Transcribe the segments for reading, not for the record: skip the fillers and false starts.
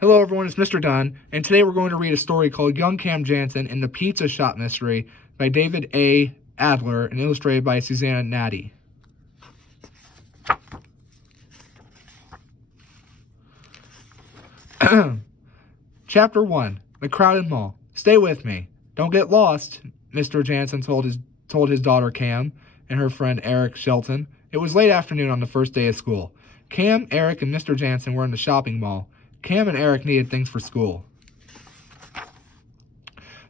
Hello everyone, it's Mr. Dunn, and today we're going to read a story called Young Cam Jansen and the Pizza Shop Mystery by David A. Adler and illustrated by Susanna Natty. Chapter 1. The Crowded Mall. Stay with me. Don't get lost, Mr. Jansen told his daughter Cam and her friend Eric Shelton. It was late afternoon on the first day of school. Cam, Eric, and Mr. Jansen were in the shopping mall. Cam and Eric needed things for school.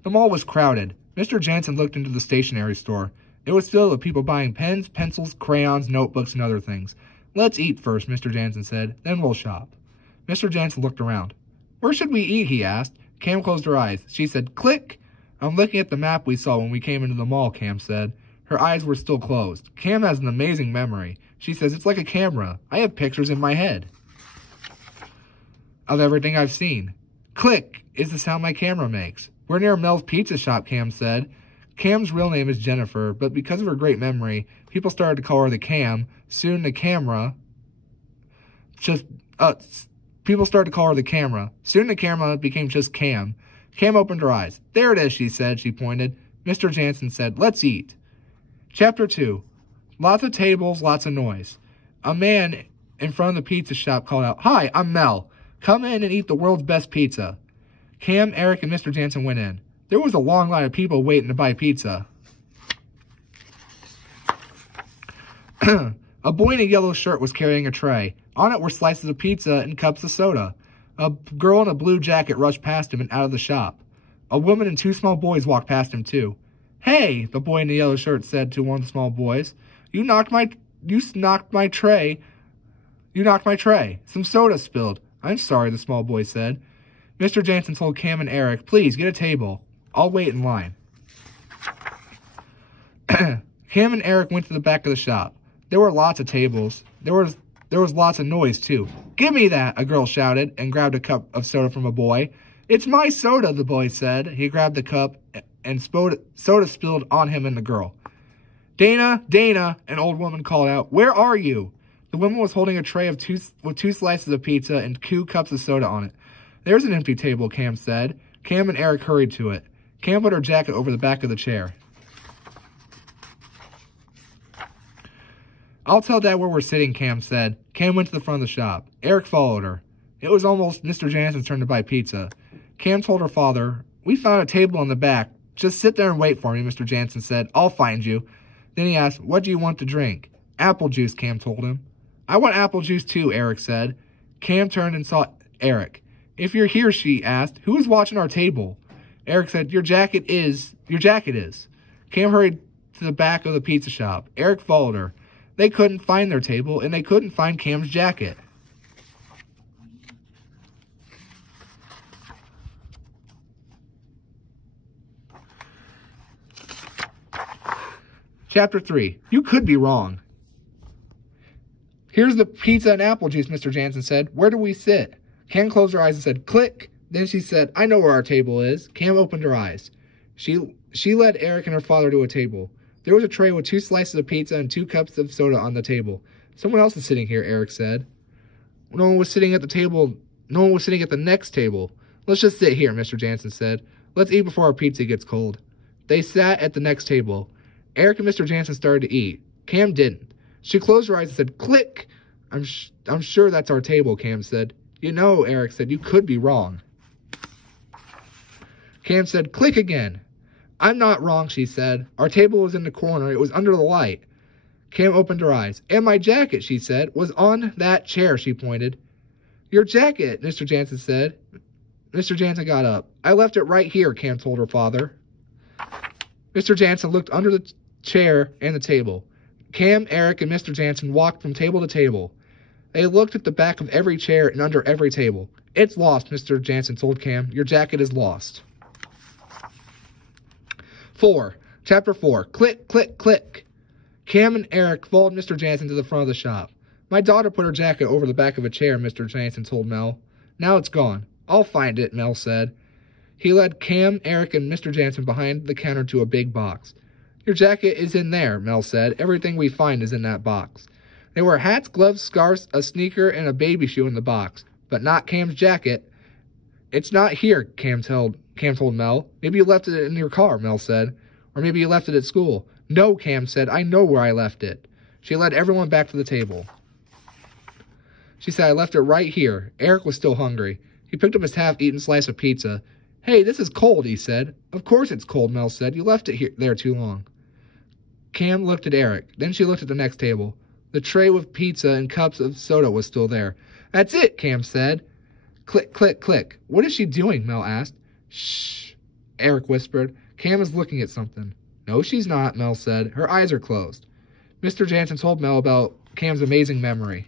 The mall was crowded. Mr. Jansen looked into the stationery store. It was filled with people buying pens, pencils, crayons, notebooks, and other things. Let's eat first, Mr. Jansen said. Then we'll shop. Mr. Jansen looked around. Where should we eat, he asked. Cam closed her eyes. She said, click. I'm looking at the map we saw when we came into the mall, Cam said. Her eyes were still closed. Cam has an amazing memory. She says, it's like a camera. I have pictures in my head of everything I've seen. Click is the sound my camera makes. We're near Mel's Pizza Shop, Cam said. Cam's real name is Jennifer, but because of her great memory, people started to call her the Cam. Soon the camera became just Cam. Cam opened her eyes. There it is, she said. She pointed. Mr. Jansen said, let's eat. Chapter 2. Lots of tables, lots of noise. A man in front of the pizza shop called out, Hi, I'm Mel. Come in and eat the world's best pizza. Cam, Eric, and Mr. Jansen went in. There was a long line of people waiting to buy pizza. A boy in a yellow shirt was carrying a tray. On it were slices of pizza and cups of soda. A girl in a blue jacket rushed past him and out of the shop. A woman and two small boys walked past him too. Hey, the boy in the yellow shirt said to one of the small boys. You knocked my tray. Some soda spilled. I'm sorry, the small boy said. Mr. Jansen told Cam and Eric, please, get a table. I'll wait in line. Cam and Eric went to the back of the shop. There were lots of tables. There was lots of noise, too. Give me that, a girl shouted and grabbed a cup of soda from a boy. It's my soda, the boy said. He grabbed the cup and soda spilled on him and the girl. Dana, Dana, an old woman called out, where are you? The woman was holding a tray with two slices of pizza and 2 cups of soda on it. There's an empty table, Cam said. Cam and Eric hurried to it. Cam put her jacket over the back of the chair. I'll tell Dad where we're sitting, Cam said. Cam went to the front of the shop. Eric followed her. It was almost Mr. Jansen's turn to buy pizza. Cam told her father, we found a table in the back. Just sit there and wait for me, Mr. Jansen said. I'll find you. Then he asked, what do you want to drink? Apple juice, Cam told him. I want apple juice too, Eric said. Cam turned and saw Eric. If you're here, she asked, who is watching our table? Eric said, your jacket is. Cam hurried to the back of the pizza shop. Eric followed her. They couldn't find their table, and they couldn't find Cam's jacket. Chapter 3. You could be wrong. Here's the pizza and apple juice, Mr. Jansen said. Where do we sit? Cam closed her eyes and said, click. Then she said, I know where our table is. Cam opened her eyes. She led Eric and her father to a table. There was a tray with 2 slices of pizza and 2 cups of soda on the table. Someone else is sitting here, Eric said. No one was sitting at the next table. Let's just sit here, Mr. Jansen said. Let's eat before our pizza gets cold. They sat at the next table. Eric and Mr. Jansen started to eat. Cam didn't. She closed her eyes and said, click. I'm sure that's our table, Cam said. You know, Eric said, you could be wrong. Cam said, click again. I'm not wrong, she said. Our table was in the corner. It was under the light. Cam opened her eyes. And my jacket, she said, was on that chair, she pointed. Your jacket, Mr. Jansen said. Mr. Jansen got up. I left it right here, Cam told her father. Mr. Jansen looked under the chair and the table. Cam, Eric, and Mr. Jansen walked from table to table. They looked at the back of every chair and under every table. It's lost, Mr. Jansen told Cam. Your jacket is lost. 4. Chapter 4. Click, click, click. Cam and Eric followed Mr. Jansen to the front of the shop. My daughter put her jacket over the back of a chair, Mr. Jansen told Mel. Now it's gone. I'll find it, Mel said. He led Cam, Eric, and Mr. Jansen behind the counter to a big box. Your jacket is in there, Mel said. Everything we find is in that box. There were hats, gloves, scarves, a sneaker, and a baby shoe in the box, but not Cam's jacket. It's not here, Cam told Mel. Maybe you left it in your car, Mel said. Or maybe you left it at school. No, Cam said. I know where I left it. She led everyone back to the table. She said, I left it right here. Eric was still hungry. He picked up his half-eaten slice of pizza. Hey, this is cold, he said. Of course it's cold, Mel said. You left it there too long. Cam looked at Eric. Then she looked at the next table. The tray with pizza and cups of soda was still there. That's it, Cam said. Click, click, click. What is she doing? Mel asked. Shh, Eric whispered. Cam is looking at something. No, she's not, Mel said. Her eyes are closed. Mr. Jansen told Mel about Cam's amazing memory.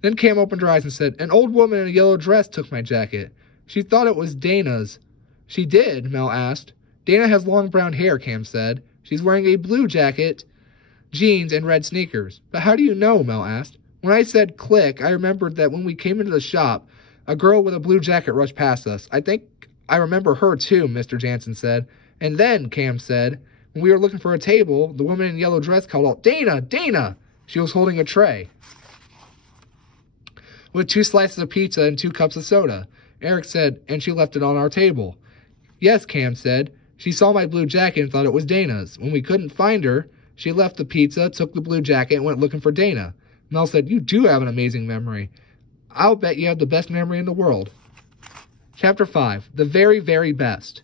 Then Cam opened her eyes and said, An old woman in a yellow dress took my jacket. She thought it was Dana's. She did, Mel asked. Dana has long brown hair, Cam said. She's wearing a blue jacket, jeans, and red sneakers. But how do you know? Mel asked. When I said click, I remembered that when we came into the shop, a girl with a blue jacket rushed past us. I think I remember her too, Mr. Jansen said. And then, Cam said, when we were looking for a table, the woman in the yellow dress called out, Dana, Dana! She was holding a tray with 2 slices of pizza and 2 cups of soda. Eric said, and she left it on our table. Yes, Cam said. She saw my blue jacket and thought it was Dana's. When we couldn't find her, she left the pizza, took the blue jacket, and went looking for Dana. Mel said, You do have an amazing memory. I'll bet you have the best memory in the world. Chapter 5. The Very, Very Best.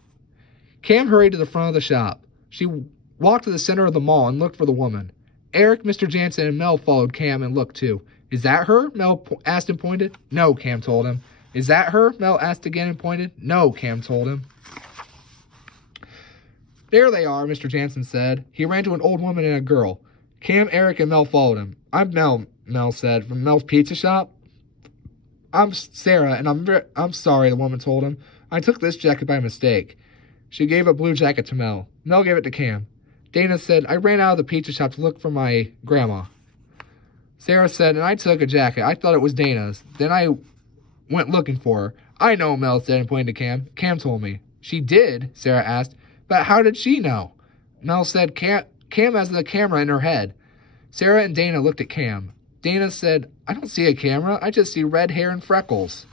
Cam hurried to the front of the shop. She walked to the center of the mall and looked for the woman. Eric, Mr. Jansen, and Mel followed Cam and looked too. Is that her? Mel asked and pointed. No, Cam told him. Is that her? Mel asked again and pointed. No, Cam told him. There they are, Mr. Jansen said. He ran to an old woman and a girl. Cam, Eric, and Mel followed him. I'm Mel, Mel said, from Mel's Pizza Shop. I'm Sarah, and I'm sorry, the woman told him. I took this jacket by mistake. She gave a blue jacket to Mel. Mel gave it to Cam. Dana said, I ran out of the pizza shop to look for my grandma. Sarah said, and I took a jacket. I thought it was Dana's. Then I went looking for her. I know, Mel said and pointed to Cam. Cam told me. She did? Sarah asked. But how did she know? Mel said, Cam has the camera in her head. Sarah and Dana looked at Cam. Dana said, I don't see a camera. I just see red hair and freckles.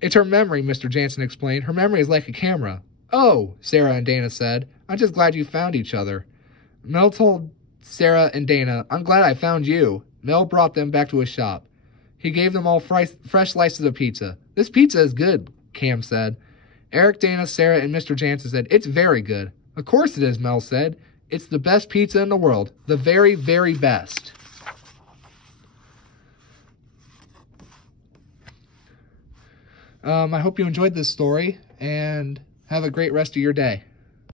It's her memory, Mr. Jansen explained. Her memory is like a camera. Oh, Sarah and Dana said. I'm just glad you found each other. Mel told Sarah and Dana, I'm glad I found you. Mel brought them back to his shop. He gave them all fresh slices of pizza. This pizza is good, Cam said. Eric, Dana, Sarah, and Mr. Jansen said, It's very good. Of course it is, Mel said. It's the best pizza in the world. The very, very best. I hope you enjoyed this story, and have a great rest of your day.